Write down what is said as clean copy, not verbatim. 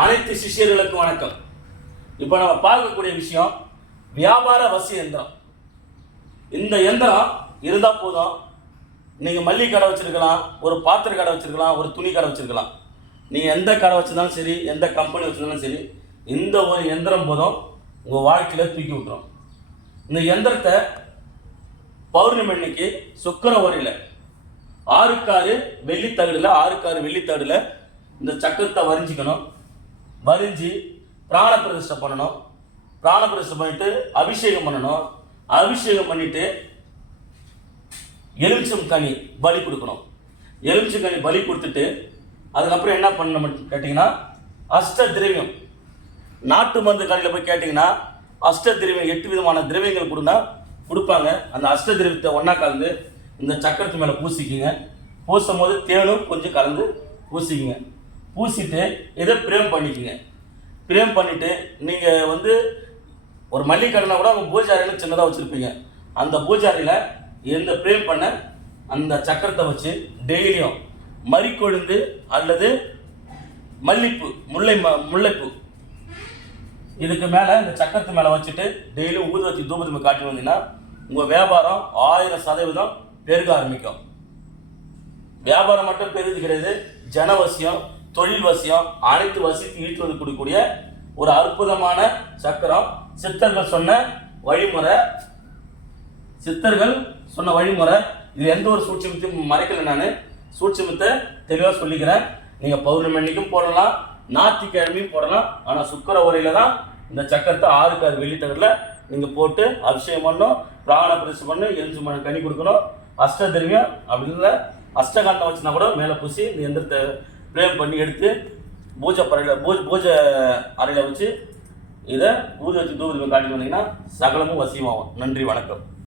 அனைத்து சிஷ்யர்களுக்கும் வணக்கம். இப்போ நம்ம பார்க்கக்கூடிய விஷயம் வியாபார வசி எந்திரம். இந்த எந்திரம் இருந்தால் போதும். நீங்கள் மல்லிகை கடை வச்சுருக்கலாம், ஒரு பாத்திர கடை வச்சுருக்கலாம், ஒரு துணி கடை வச்சுருக்கலாம். நீங்கள் எந்த கடை வச்சுருந்தாலும் சரி, எந்த கம்பெனி வச்சுருந்தாலும் சரி, இந்த ஒரு எந்திரம் போதும் உங்கள் வாழ்க்கையில் தூக்கி விட்டுரும். இந்த எந்திரத்தை பௌர்ணமி அன்னைக்கு சுக்கர உரையில் 6 வெள்ளித்தகடில் இந்த சக்கரத்தை வரிஞ்சிக்கணும். வரிஞ்சு பிராண பிரதிஷ்டை பண்ணணும். பிராண பிரதிஷ்டை பண்ணிட்டு அபிஷேகம் பண்ணணும். அபிஷேகம் பண்ணிட்டு எலுமிச்சம் கனி பலி கொடுக்கணும். எலுமிச்சம் கனி பலி கொடுத்துட்டு அதுக்கப்புறம் என்ன பண்ணணும் கேட்டிங்கன்னா, அஷ்ட திரவியம் நாட்டு மருந்து கடையில் போய் கேட்டிங்கன்னா அஷ்ட திரவியம் 8 விதமான திரவியங்கள் கொடுப்பாங்க. அந்த அஷ்ட திரவியத்தை ஒன்றா கலந்து இந்த சக்கரத்து மேலே பூசிக்கிங்க. பூசும் போது தேனும் கொஞ்சம் கலந்து பூசிக்கிங்க. பூசிட்டு இதை பிரேம் பண்ணிக்கோங்க. பிரேம் பண்ணிவிட்டு நீங்கள் ஒரு மல்லிகை கடையில் கூட உங்கள் பூஜை அறையில் சின்னதாக வச்சுருப்பீங்க. அந்த பூஜை அறையில் எந்த பிரேம் பண்ண அந்த சக்கரத்தை வச்சு டெய்லியும் மறிக்கொழுந்து அல்லது மல்லிப்பூ முல்லைப்பூ இதுக்கு மேலே இந்த சக்கரத்து மேலே வச்சுட்டு டெய்லியும் ஊதுவத்தி தூபத்துக்கு காட்டி வந்தீங்கன்னா உங்கள் வியாபாரம் 1000% பெருக ஆரம்பிக்கும். வியாபாரம் மட்டும் பெருது கிடையாது, ஜனவசியம், தொழில் வசியம், அனைத்து வசியத்தையும் ஈட்டுவது கொடுக்கக்கூடிய ஒரு அற்புதமான சக்கரம். சித்தர்கள் சொன்ன வழிமுறை. இது எந்த ஒரு சூட்சமத்தையும் மறைக்கல. நான் சூட்சமத்தை தெளிவாக சொல்லிக்கிறேன். நீங்கள் பௌர்ணமி அன்னைக்கும் போடலாம், ஞாயிற்றுக்கிழமையும் போடலாம். ஆனால் சுக்கர உரையில் தான் இந்த சக்கரத்தை 6 வெள்ளித்தகடில் நீங்கள் போட்டு அபிஷேகம் பண்ணணும், பிராண பிரதிஷ்டை பண்ணி எலுமிச்சம் கனி கொடுக்கணும். அஷ்டதிரவியம் அப்படின்னு அஷ்டகாந்தம் வச்சுனா கூட மேலே பூசி இந்த எந்திரத்தை பிரேம் பண்ணி எடுத்து பூஜை அறையில் வச்சு இதை பூஜை வச்சு தூபம் காட்டி வந்தீங்கன்னா சகலமும் வசியமாகும். நன்றி, வணக்கம்.